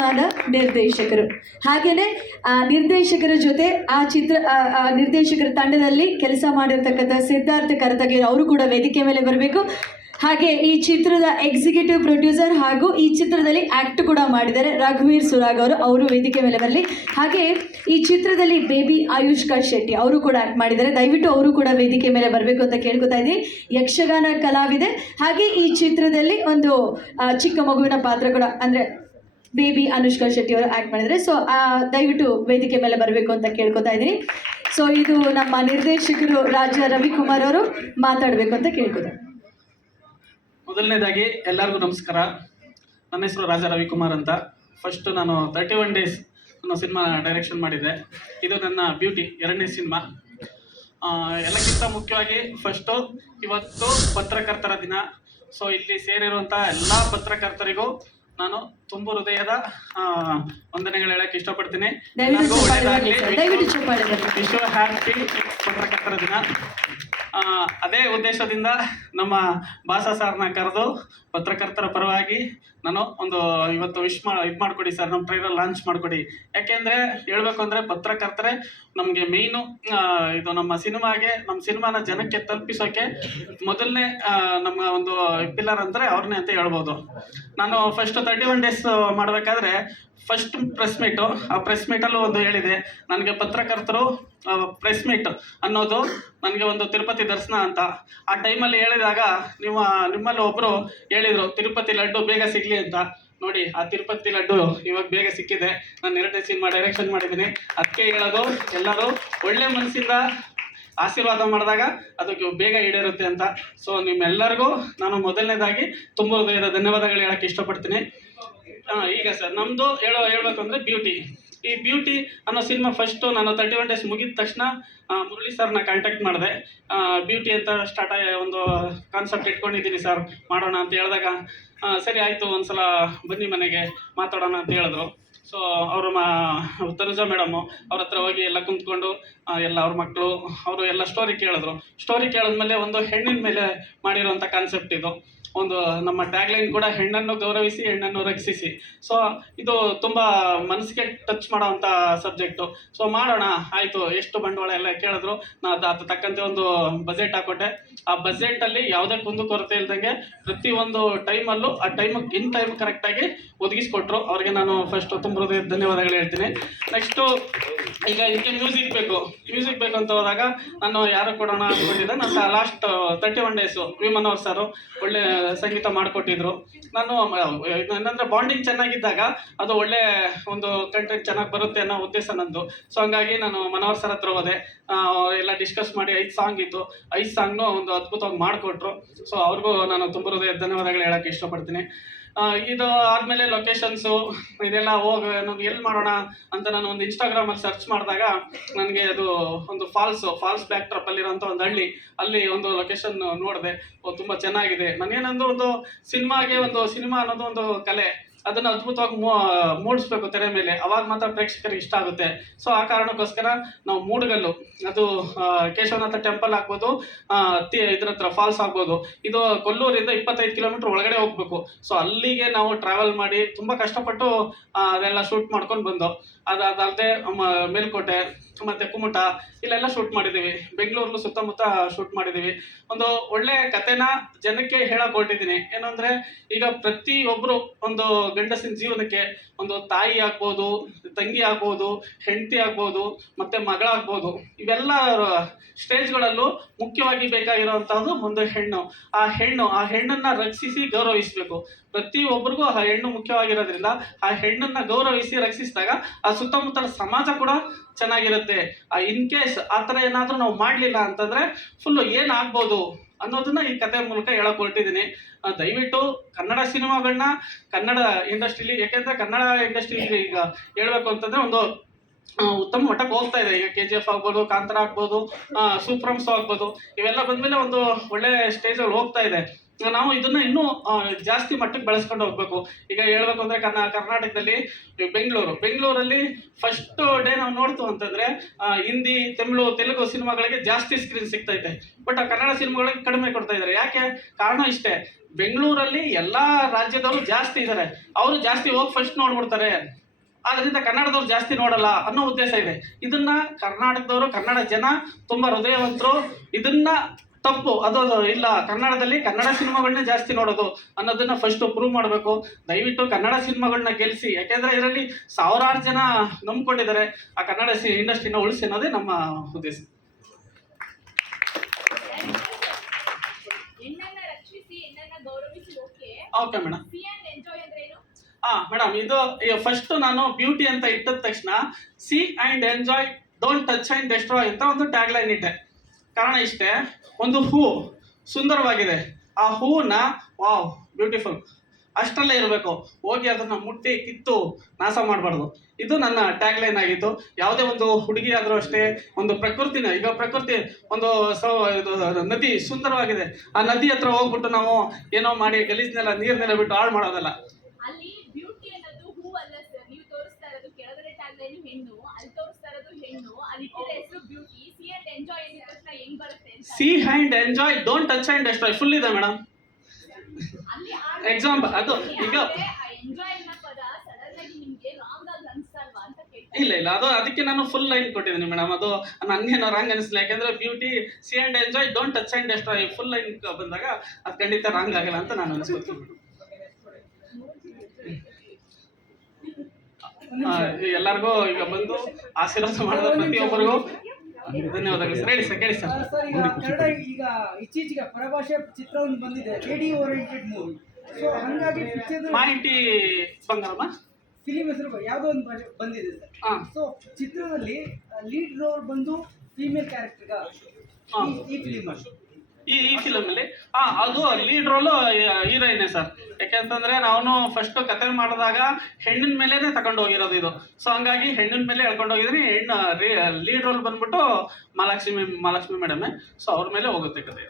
ಸಿನಿಮಾದ ನಿರ್ದೇಶಕರು. ಹಾಗೆಯೇ ಆ ನಿರ್ದೇಶಕರ ಜೊತೆ ಆ ನಿರ್ದೇಶಕರ ತಂಡದಲ್ಲಿ ಕೆಲಸ ಮಾಡಿರ್ತಕ್ಕಂಥ ಸಿದ್ಧಾರ್ಥ ಕರತಗಿರಿ ಅವರು ಕೂಡ ವೇದಿಕೆ ಮೇಲೆ ಬರಬೇಕು. ಹಾಗೆ ಈ ಚಿತ್ರದ ಎಕ್ಸಿಕ್ಯೂಟಿವ್ ಪ್ರೊಡ್ಯೂಸರ್ ಹಾಗೂ ಈ ಚಿತ್ರದಲ್ಲಿ ಆ್ಯಕ್ಟ್ ಕೂಡ ಮಾಡಿದ್ದಾರೆ ರಘುವೀರ್ ಸುರಾಗ್ ಅವರು ವೇದಿಕೆ ಮೇಲೆ ಬರಲಿ. ಹಾಗೆ ಈ ಚಿತ್ರದಲ್ಲಿ ಬೇಬಿ ಆಯುಷ್ಕಾ ಶೆಟ್ಟಿ ಅವರು ಕೂಡ ಆ್ಯಕ್ಟ್ ಮಾಡಿದ್ದಾರೆ. ದಯವಿಟ್ಟು ಅವರು ಕೂಡ ವೇದಿಕೆ ಮೇಲೆ ಬರಬೇಕು ಅಂತ ಕೇಳ್ಕೊತಾ ಇದ್ದೀನಿ. ಯಕ್ಷಗಾನ ಕಲಾವಿದೆ. ಹಾಗೆ ಈ ಚಿತ್ರದಲ್ಲಿ ಒಂದು ಚಿಕ್ಕ ಮಗುವಿನ ಪಾತ್ರ ಕೂಡ ಅಂದರೆ ಬೇಬಿ ಅನುಷ್ಕಾ ಶೆಟ್ಟಿ ಅವರು ಆ್ಯಕ್ಟ್ ಮಾಡಿದ್ದಾರೆ. ಸೊ ದಯವಿಟ್ಟು ವೇದಿಕೆ ಮೇಲೆ ಬರಬೇಕು ಅಂತ ಕೇಳ್ಕೊತಾ ಇದ್ದೀನಿ. ಸೊ ಇದು ನಮ್ಮ ನಿರ್ದೇಶಕರು ರಾಜಾ ರವಿಕುಮಾರ್ ಅವರು ಮಾತಾಡಬೇಕು ಅಂತ ಕೇಳ್ಕೊತಾರೆ. ಮೊದಲನೇದಾಗಿ ಎಲ್ಲರಿಗೂ ನಮಸ್ಕಾರ. ನನ್ನ ಹೆಸರು ರಾಜಾ ರವಿಕುಮಾರ್ ಅಂತ. ಫಸ್ಟ್ ನಾನು 31 ಡೇಸ್ ಅನ್ನೋ ಸಿನಿಮಾ ಡೈರೆಕ್ಷನ್ ಮಾಡಿದ್ದೆ. ಇದು ನನ್ನ ಬ್ಯೂಟಿ 2ನೇ ಸಿನಿಮಾ. ಎಲ್ಲಕ್ಕಿಂತ ಮುಖ್ಯವಾಗಿ ಫಸ್ಟು ಇವತ್ತು ಪತ್ರಕರ್ತರ ದಿನ. ಸೊ ಇಲ್ಲಿ ಸೇರಿರುವಂಥ ಎಲ್ಲ ಪತ್ರಕರ್ತರಿಗೂ ನಾನು ತುಂಬ ಹೃದಯದ ವಂದನೆಗಳು ಹೇಳಕ್ಕೆ ಇಷ್ಟಪಡ್ತೀನಿ. ವಿಶ್ವ ಹ್ಯಾಪಿ ಪತ್ರಕರ್ತರ ದಿನ. ಅದೇ ಉದ್ದೇಶದಿಂದ ನಮ್ಮ ಬಾಸ ಸಾರ್ನ ಕರೆದು ಪತ್ರಕರ್ತರ ಪರವಾಗಿ ನಾನು ಒಂದು ಇವತ್ತು ಇದು ಮಾಡಿಕೊಡಿ ಸರ್, ನಮ್ಮ ಟ್ರೈಲರ್ ಲಾಂಚ್ ಮಾಡಿಕೊಡಿ. ಯಾಕೆಂದರೆ ಹೇಳಬೇಕು ಅಂದರೆ ಪತ್ರಕರ್ತರೇ ನಮಗೆ ಮೇಯ್ನು. ಇದು ನಮ್ಮ ಸಿನಿಮಾನ ಜನಕ್ಕೆ ತಲುಪಿಸೋಕ್ಕೆ ಮೊದಲನೇ ನಮ್ಮ ಒಂದು ಪಿಲ್ಲರ್ ಅಂದರೆ ಅವ್ರನ್ನೇ ಅಂತ ಹೇಳ್ಬೋದು. ನಾನು ಫಸ್ಟ್ 31 ಡೇಸ್ ಮಾಡಬೇಕಾದ್ರೆ ಫಸ್ಟ್ ಪ್ರೆಸ್ ಮೀಟು. ಆ ಪ್ರೆಸ್ ಮೀಟಲ್ಲೂ ಒಂದು ಹೇಳಿದೆ, ನನಗೆ ಪತ್ರಕರ್ತರು ಪ್ರೆಸ್ ಮೀಟ್ ಅನ್ನೋದು ನನಗೆ ಒಂದು ತಿರುಪತಿ ದರ್ಶನ ಅಂತ. ಆ ಟೈಮಲ್ಲಿ ಹೇಳಿದಾಗ ನಿಮ್ಮಲ್ಲಿ ಒಬ್ಬರು ಹೇಳಿದರು ತಿರುಪತಿ ಲಡ್ಡು ಬೇಗ ಸಿಗಲಿ ಅಂತ. ನೋಡಿ, ಆ ತಿರುಪತಿ ಲಡ್ಡು ಇವಾಗ ಬೇಗ ಸಿಕ್ಕಿದೆ. ನಾನು 2ನೇ ಸಿನಿಮಾ ಡೈರೆಕ್ಷನ್ ಮಾಡಿದ್ದೀನಿ. ಅದಕ್ಕೆ ಹೇಳೋದು, ಎಲ್ಲರೂ ಒಳ್ಳೆ ಮನಸ್ಸಿಂದ ಆಶೀರ್ವಾದ ಮಾಡಿದಾಗ ಅದಕ್ಕೆ ಬೇಗ ಈಡೇರುತ್ತೆ ಅಂತ. ಸೊ ನಿಮ್ಮೆಲ್ಲರಿಗೂ ನಾನು ಮೊದಲನೇದಾಗಿ ತುಂಬ ಹೃದಯದ ಧನ್ಯವಾದಗಳು ಹೇಳೋಕ್ಕೆ ಇಷ್ಟಪಡ್ತೀನಿ. ಈಗ ಸರ್ ನಮ್ಮದು ಹೇಳ್ಬೇಕು ಅಂದರೆ ಬ್ಯೂಟಿ. ಈ ಬ್ಯೂಟಿ ಅನ್ನೋ ಸಿನಿಮಾ ಫಸ್ಟು ನಾನು 31 ಡೇಸ್ ಮುಗಿದ ತಕ್ಷಣ ಮುರಳಿ ಸರ್ನ ಕಾಂಟ್ಯಾಕ್ಟ್ ಮಾಡಿದೆ. ಬ್ಯೂಟಿ ಅಂತ ಸ್ಟಾರ್ಟ್ ಒಂದು ಕಾನ್ಸೆಪ್ಟ್ ಇಟ್ಕೊಂಡಿದ್ದೀನಿ ಸರ್, ಮಾಡೋಣ ಅಂತ ಹೇಳಿದಾಗ ಸರಿ ಆಯಿತು, ಒಂದ್ಸಲ ಬನ್ನಿ ಮನೆಗೆ ಮಾತಾಡೋಣ ಅಂತ ಹೇಳಿದ್ರು. ಸೊ ಅವರು ತನುಜಾ ಮೇಡಮ್ಮು ಅವ್ರ ಹತ್ರ ಹೋಗಿ ಎಲ್ಲ ಕುಂತ್ಕೊಂಡು ಎಲ್ಲ ಅವ್ರ ಮಕ್ಕಳು ಅವರು ಎಲ್ಲ ಸ್ಟೋರಿ ಕೇಳಿದ್ರು. ಸ್ಟೋರಿ ಕೇಳಿದ್ಮೇಲೆ ಒಂದು ಹೆಣ್ಣಿನ ಮೇಲೆ ಮಾಡಿರೋಂಥ ಕಾನ್ಸೆಪ್ಟ್ ಇದು. ಒಂದು ನಮ್ಮ ಟ್ಯಾಗ್ಲೈನ್ ಕೂಡ ಹೆಣ್ಣನ್ನು ಗೌರವಿಸಿ ಹೆಣ್ಣನ್ನು ರಕ್ಷಿಸಿ. ಸೊ ಇದು ತುಂಬ ಮನಸ್ಸಿಗೆ ಟಚ್ ಮಾಡೋವಂಥ ಸಬ್ಜೆಕ್ಟು. ಸೊ ಮಾಡೋಣ ಆಯಿತು, ಎಷ್ಟು ಬಂಡವಾಳ ಎಲ್ಲ ಕೇಳಿದ್ರು. ನಾನು ಅದು ತಕ್ಕಂತೆ ಒಂದು ಬಜೆಟ್ ಹಾಕೊಟ್ಟೆ. ಆ ಬಜೆಟಲ್ಲಿ ಯಾವುದೇ ಕುಂದುಕೊರತೆ ಇಲ್ದಂಗೆ ಪ್ರತಿಯೊಂದು ಟೈಮಲ್ಲೂ ಆ ಟೈಮ್ ಕರೆಕ್ಟಾಗಿ ಒದಗಿಸ್ಕೊಟ್ರು. ಅವ್ರಿಗೆ ನಾನು ಫಸ್ಟ್ ತುಂಬ ಹೃದಯದ ಧನ್ಯವಾದಗಳು ಹೇಳ್ತೀನಿ. ನೆಕ್ಸ್ಟು ಈಗ ಇದಕ್ಕೆ ಮ್ಯೂಸಿಕ್ ಬೇಕು ಅಂತ ಹೋದಾಗ ನಾನು ಯಾರು ಕೊಡೋಣ ಅಂದ್ಕೊಂಡಿದ್ದೆ. ನಾನು ಲಾಸ್ಟ್ 31 ಡೇಸು ವಿಮನೋರ್ ಸರು ಒಳ್ಳೆ ಸಂಗೀತ ಮಾಡಿಕೊಟ್ಟಿದ್ರು. ನಾನು ಏನಂದರೆ ಬಾಂಡಿಂಗ್ ಚೆನ್ನಾಗಿದ್ದಾಗ ಅದು ಒಳ್ಳೆ ಒಂದು ಕಂಟೆಂಟ್ ಚೆನ್ನಾಗಿ ಬರುತ್ತೆ ಅನ್ನೋ ಉದ್ದೇಶ ನಂದು. ಸೊ ಹಂಗಾಗಿ ನಾನು ಮನೋಹರ್ ಸರ್ ಹತ್ರ ಹೋದೆ. ಎಲ್ಲ ಡಿಸ್ಕಸ್ ಮಾಡಿ 5 ಸಾಂಗ್ ಇತ್ತು. 5 ಸಾಂಗ್ನು ಒಂದು ಅದ್ಭುತವಾಗಿ ಮಾಡಿಕೊಟ್ರು. ಸೊ ಅವ್ರಿಗೂ ನಾನು ತುಂಬ ಹೃದಯ ಧನ್ಯವಾದಗಳು ಹೇಳೋಕ್ಕೆ ಇಷ್ಟಪಡ್ತೀನಿ. ಇದು ಆದಮೇಲೆ ಲೊಕೇಶನ್ಸು ಇದೆಲ್ಲ ನಾನು ಎಲ್ಲಿ ಮಾಡೋಣ ಅಂತ ನಾನು ಒಂದು ಇನ್ಸ್ಟಾಗ್ರಾಮಲ್ಲಿ ಸರ್ಚ್ ಮಾಡಿದಾಗ ನನಗೆ ಅದು ಒಂದು ಫಾಲ್ಸ್ ಬ್ಯಾಕ್ ಟ್ರಪ್ಪಲ್ಲಿರೋಂಥ ಒಂದು ಹಳ್ಳಿ, ಅಲ್ಲಿ ಒಂದು ಲೊಕೇಶನ್ ನೋಡಿದೆ. ತುಂಬ ಚೆನ್ನಾಗಿದೆ. ನಾನೇನಂದು ಒಂದು ಸಿನಿಮಾ ಅನ್ನೋದು ಒಂದು ಕಲೆ, ಅದನ್ನು ಅದ್ಭುತವಾಗಿ ಮೂಡಿಸ್ಬೇಕು ತೆರೆ ಮೇಲೆ, ಅವಾಗ ಮಾತ್ರ ಪ್ರೇಕ್ಷಕರಿಗೆ ಇಷ್ಟ ಆಗುತ್ತೆ. ಸೊ ಆ ಕಾರಣಕ್ಕೋಸ್ಕರ ನಾವು ಮೂಡುಗಲ್ಲು, ಅದು ಕೇಶವನಾಥ ಟೆಂಪಲ್ ಆಗ್ಬೋದು, ಇದ್ರ ಹತ್ರ ಫಾಲ್ಸ್ ಆಗ್ಬೋದು. ಇದು ಕೊಲ್ಲೂರಿಂದ 25 ಕಿಲೋಮೀಟರ್ ಒಳಗಡೆ ಹೋಗ್ಬೇಕು. ಸೊ ಅಲ್ಲಿಗೆ ನಾವು ಟ್ರಾವೆಲ್ ಮಾಡಿ ತುಂಬ ಕಷ್ಟಪಟ್ಟು ಅದೆಲ್ಲ ಶೂಟ್ ಮಾಡ್ಕೊಂಡು ಬಂದು, ಅದಲ್ಲದೆ ಮೇಲ್ಕೋಟೆ ಮತ್ತು ಕುಮಟ ಇಲ್ಲೆಲ್ಲ ಶೂಟ್ ಮಾಡಿದ್ದೀವಿ. ಬೆಂಗಳೂರಲ್ಲೂ ಸುತ್ತಮುತ್ತ ಶೂಟ್ ಮಾಡಿದ್ದೀವಿ. ಒಂದು ಒಳ್ಳೆ ಕಥೆನ ಜನಕ್ಕೆ ಹೇಳಕ್ಕೆ ಹೊರಟಿದ್ದೀನಿ. ಏನಂದರೆ ಈಗ ಪ್ರತಿಯೊಬ್ಬರು ಒಂದು ಗಂಡಸಿನ ಜೀವನಕ್ಕೆ ಒಂದು ತಾಯಿ ಆಗ್ಬೋದು, ತಂಗಿ ಆಗ್ಬೋದು, ಹೆಂಡತಿ ಆಗ್ಬೋದು, ಮತ್ತು ಮಗಳಾಗ್ಬೋದು, ಇವೆಲ್ಲ ಸ್ಟೇಜ್ಗಳಲ್ಲೂ ಮುಖ್ಯವಾಗಿ ಬೇಕಾಗಿರೋವಂಥದ್ದು ಒಂದು ಹೆಣ್ಣು. ಆ ಹೆಣ್ಣನ್ನು ರಕ್ಷಿಸಿ ಗೌರವಿಸಬೇಕು. ಪ್ರತಿಯೊಬ್ಬರಿಗೂ ಆ ಹೆಣ್ಣು ಮುಖ್ಯವಾಗಿರೋದ್ರಿಂದ ಆ ಹೆಣ್ಣನ್ನು ಗೌರವಿಸಿ ರಕ್ಷಿಸಿದಾಗ ಆ ಸುತ್ತಮುತ್ತಲ ಸಮಾಜ ಕೂಡ ಚೆನ್ನಾಗಿರುತ್ತೆ. ಇನ್ ಕೇಸ್ ಆ ಥರ ಏನಾದರೂ ನಾವು ಮಾಡಲಿಲ್ಲ ಅಂತಂದರೆ ಫುಲ್ಲು ಏನಾಗ್ಬೋದು ಅನ್ನೋದನ್ನ ಈ ಕಥೆ ಮೂಲಕ ಹೇಳಕ್ಕೆ ಹೊರಟಿದ್ದೀನಿ. ದಯವಿಟ್ಟು ಕನ್ನಡ ಸಿನಿಮಾಗಳನ್ನ ಕನ್ನಡ ಇಂಡಸ್ಟ್ರಿಲಿ, ಯಾಕೆಂದರೆ ಕನ್ನಡ ಇಂಡಸ್ಟ್ರಿ ಈಗ ಹೇಳಬೇಕು ಅಂತಂದರೆ ಒಂದು ಉತ್ತಮ ಮಟ್ಟಕ್ಕೆ ಹೋಗ್ತಾ ಇದೆ. ಈಗ KGF ಆಗ್ಬೋದು, ಕಾಂತಾರ ಆಗ್ಬೋದು, ಸೂಪರ್ ಆಗ್ಬೋದು, ಇವೆಲ್ಲ ಬಂದಮೇಲೆ ಒಂದು ಒಳ್ಳೆ ಸ್ಟೇಜಲ್ಲಿ ಹೋಗ್ತಾ ಇದೆ. ನಾವು ಇದನ್ನ ಇನ್ನೂ ಜಾಸ್ತಿ ಮಟ್ಟಕ್ಕೆ ಬೆಳೆಸ್ಕೊಂಡು ಹೋಗ್ಬೇಕು. ಈಗ ಹೇಳ್ಬೇಕು ಅಂದ್ರೆ ಕರ್ನಾಟಕದಲ್ಲಿ ಬೆಂಗಳೂರಲ್ಲಿ ಫಸ್ಟ್ ಡೇ ನಾವು ನೋಡ್ತು ಅಂತಂದ್ರೆ ಹಿಂದಿ, ತೆಲುಗು ಸಿನಿಮಾಗಳಿಗೆ ಜಾಸ್ತಿ ಸ್ಕ್ರೀನ್ ಸಿಗ್ತೈತೆ. ಬಟ್ ಆ ಕನ್ನಡ ಸಿನಿಮಾಗಳಿಗೆ ಕಡಿಮೆ ಕೊಡ್ತಾ ಇದ್ದಾರೆ. ಯಾಕೆ? ಕಾರಣ ಇಷ್ಟೇ, ಬೆಂಗಳೂರಲ್ಲಿ ಎಲ್ಲಾ ರಾಜ್ಯದವರು ಜಾಸ್ತಿ ಇದ್ದಾರೆ, ಅವರು ಜಾಸ್ತಿ ಹೋಗಿ ಫಸ್ಟ್ ನೋಡ್ಬಿಡ್ತಾರೆ. ಆದ್ರಿಂದ ಕನ್ನಡದವ್ರು ಜಾಸ್ತಿ ನೋಡಲ್ಲ ಅನ್ನೋ ಉದ್ದೇಶ ಇದೆ. ಇದನ್ನ ಕರ್ನಾಟಕದವರು, ಕನ್ನಡ ಜನ ತುಂಬಾ ಹೃದಯವಂತರು. ಇದನ್ನ ತಪ್ಪು ಅದು ಇಲ್ಲ, ಕನ್ನಡದಲ್ಲಿ ಕನ್ನಡ ಸಿನಿಮಾಗಳನ್ನ ಜಾಸ್ತಿ ನೋಡೋದು ಅನ್ನೋದನ್ನ ಫಸ್ಟ್ ಪ್ರೂವ್ ಮಾಡಬೇಕು. ದಯವಿಟ್ಟು ಕನ್ನಡ ಸಿನಿಮಾಗಳನ್ನ ಗೆಲ್ಲಿಸಿ. ಯಾಕೆಂದ್ರೆ ಇದರಲ್ಲಿ ಸಾವಿರಾರು ಜನ ನಂಬ್ಕೊಂಡಿದ್ದಾರೆ. ಆ ಕನ್ನಡ ಇಂಡಸ್ಟ್ರಿನ ಉಳಿಸಿ ಅನ್ನೋದೇ ನಮ್ಮ ಉದ್ದೇಶ. Okay madam. ಮೇಡಮ್, ಇದು ಫಸ್ಟ್ ನಾನು ಬ್ಯೂಟಿ ಅಂತ ಇಟ್ಟಿದ ತಕ್ಷಣ C and enjoy, don't touch and destroy ಅಂತ ಒಂದು ಟ್ಯಾಗ್ ಲೈನ್ ಇಟ್ಟೆ. ಕಾರಣ ಇಷ್ಟೇ, ಒಂದು ಹೂ ಸುಂದರವಾಗಿದೆ, ಆ ಹೂವನ್ನ ವಾವ್ ಬ್ಯೂಟಿಫುಲ್ ಅಷ್ಟರಲ್ಲೇ ಇರಬೇಕು, ಹೋಗಿ ಅದನ್ನ ಮುಟ್ಟಿ ಕಿತ್ತು ನಾಶ ಮಾಡಬಾರ್ದು. ಇದು ನನ್ನ ಟ್ಯಾಗ್ ಲೈನ್ ಆಗಿತ್ತು. ಯಾವುದೇ ಒಂದು ಹುಡುಗಿ ಆದರೂ ಅಷ್ಟೇ, ಒಂದು ಪ್ರಕೃತಿನ, ಈಗ ಪ್ರಕೃತಿ ಒಂದು ನದಿ ಸುಂದರವಾಗಿದೆ, ಆ ನದಿ ಹತ್ರ ಹೋಗ್ಬಿಟ್ಟು ನಾವು ಏನೋ ಮಾಡಿ ಗಲೀಜ್ನೆಲ್ಲ ನೀರ್ನೆಲ್ಲ ಬಿಟ್ಟು ಹಾಳು ಮಾಡೋದಲ್ಲ. ಅಲ್ಲಿ ಬ್ಯೂಟಿ ಅನ್ನೋದು ಹೂ ಅಲ್ಲ ಸರ್, ನೀವು ತೋರಿಸ್ತಾ ಇರೋದು ಕೆಳಗಡೆ ಟ್ಯಾಗ್ ಲೈನ್ ಹೆಣ್ಣು, ಅಲ್ಲಿ ತೋರಿಸ್ತಾ ಇರೋದು ಹೆಣ್ಣು, ಅಲ್ಲಿ ಇಟ್ಟಿರೋ ಹೆಸರು ಬ್ಯೂಟಿ. ಸಿ ಅಂಡ್ ಎಂಜಾಯ್ ಅಂದ ತಕ್ಷಣ ಹೆಂಗ್ ಬರುತ್ತೆ ಅಂತ. C and enjoy, don't touch and destroy full ಇದೆ ಮೇಡಮ್. ಅಲ್ಲಿ ಎಕ್ಸಾಂಪಲ್ ಅದು ಈಗ ಎಂಜಾಯ್ ಅನ್ನೋ ಪದ ಸಡನ್ ಆಗಿ ನಿಮ್ಗೆ ರಾಂಗ್ ಆಗಿ ಅನ್ಸಲ್ವಾ ಅಂತ ಕೇಳ್ತೀನಿ. ಇಲ್ಲ ಅದು ಅದಕ್ಕೆ ನಾನು ಫುಲ್ ಲೈನ್ ಕೊಟ್ಟಿದ್ದೀನಿ ಮೇಡಮ್. ಅದು ನನ್ಗೇನೋ ರಾಂಗ್ ಅನಿಸ್ಲಿಲ್ಲ. ಯಾಕಂದ್ರೆ beauty, C and enjoy, don't touch and destroy full line ಬಂದಾಗ ಅದು ಖಂಡಿತ ರಾಂಗ್ ಆಗಲ್ಲ ಅಂತ ನಾನು ಅನ್ಸ್ಕೊತೀನಿ. ಎಲ್ಲರಿಗೂ ಈಗ ಬಂದು ಆಶೀರ್ವಾದ ಮಾಡಿದ ಪ್ರತಿಯೊಬ್ಬರಿಗೂ ಧನ್ಯವಾದಗಳು ಸರ್. ಹೇಳಿ ಸರ್, ಕೇಳಿ ಸರ್. ಸರ್, ಈಗ ಕನ್ನಡ ಈಗ ಇತ್ತೀಚೆಗೆ ಪರಭಾಷೆ ಚಿತ್ರವನ್ನು ಬಂದಿದೆ, ಲೇಡಿ ಓರಿಯೆಂಟೆಡ್ ಮೂವಿ. ಸೊ ಹಂಗಾಗಿ ಮಾಹಿತಿ ಬಂಗಾರಮ್ಮ ಫಿಲಿಂ ಹೆಸರು ಯಾವುದೋ ಒಂದು ಬಂದಿದೆ ಸರ್. ಸೊ ಚಿತ್ರದಲ್ಲಿ ಲೀಡ್ ರೋಲ್ ಬಂದು ಫೀಮೇಲ್ ಕ್ಯಾರೆಕ್ಟರ್ ಈ ಫಿಲಿಮ್ ಈ ಫಿಲಮ್ ಅಲ್ಲಿ ಅದು ಲೀಡ್ ರೋಲು ಹೀರೋಯಿನ್ ಸರ್. ಯಾಕೆಂತಂದ್ರೆ ನಾವು ಫಸ್ಟ್ ಕತೆ ಮಾಡಿದಾಗ ಹೆಣ್ಣಿನ ಮೇಲೆನೆ ತಗೊಂಡು ಹೋಗಿರೋದು ಇದು. ಸೊ ಹಂಗಾಗಿ ಹೆಣ್ಣಿನ ಮೇಲೆ ಹೇಳ್ಕೊಂಡು ಹೋಗಿದ್ದೀನಿ. ಲೀಡ್ ರೋಲ್ ಬಂದ್ಬಿಟ್ಟು ಮಹಾಲಕ್ಷ್ಮಿ ಮೇಡಮ್. ಸೊ ಅವ್ರ ಮೇಲೆ ಹೋಗುತ್ತೆ ಕತೆ.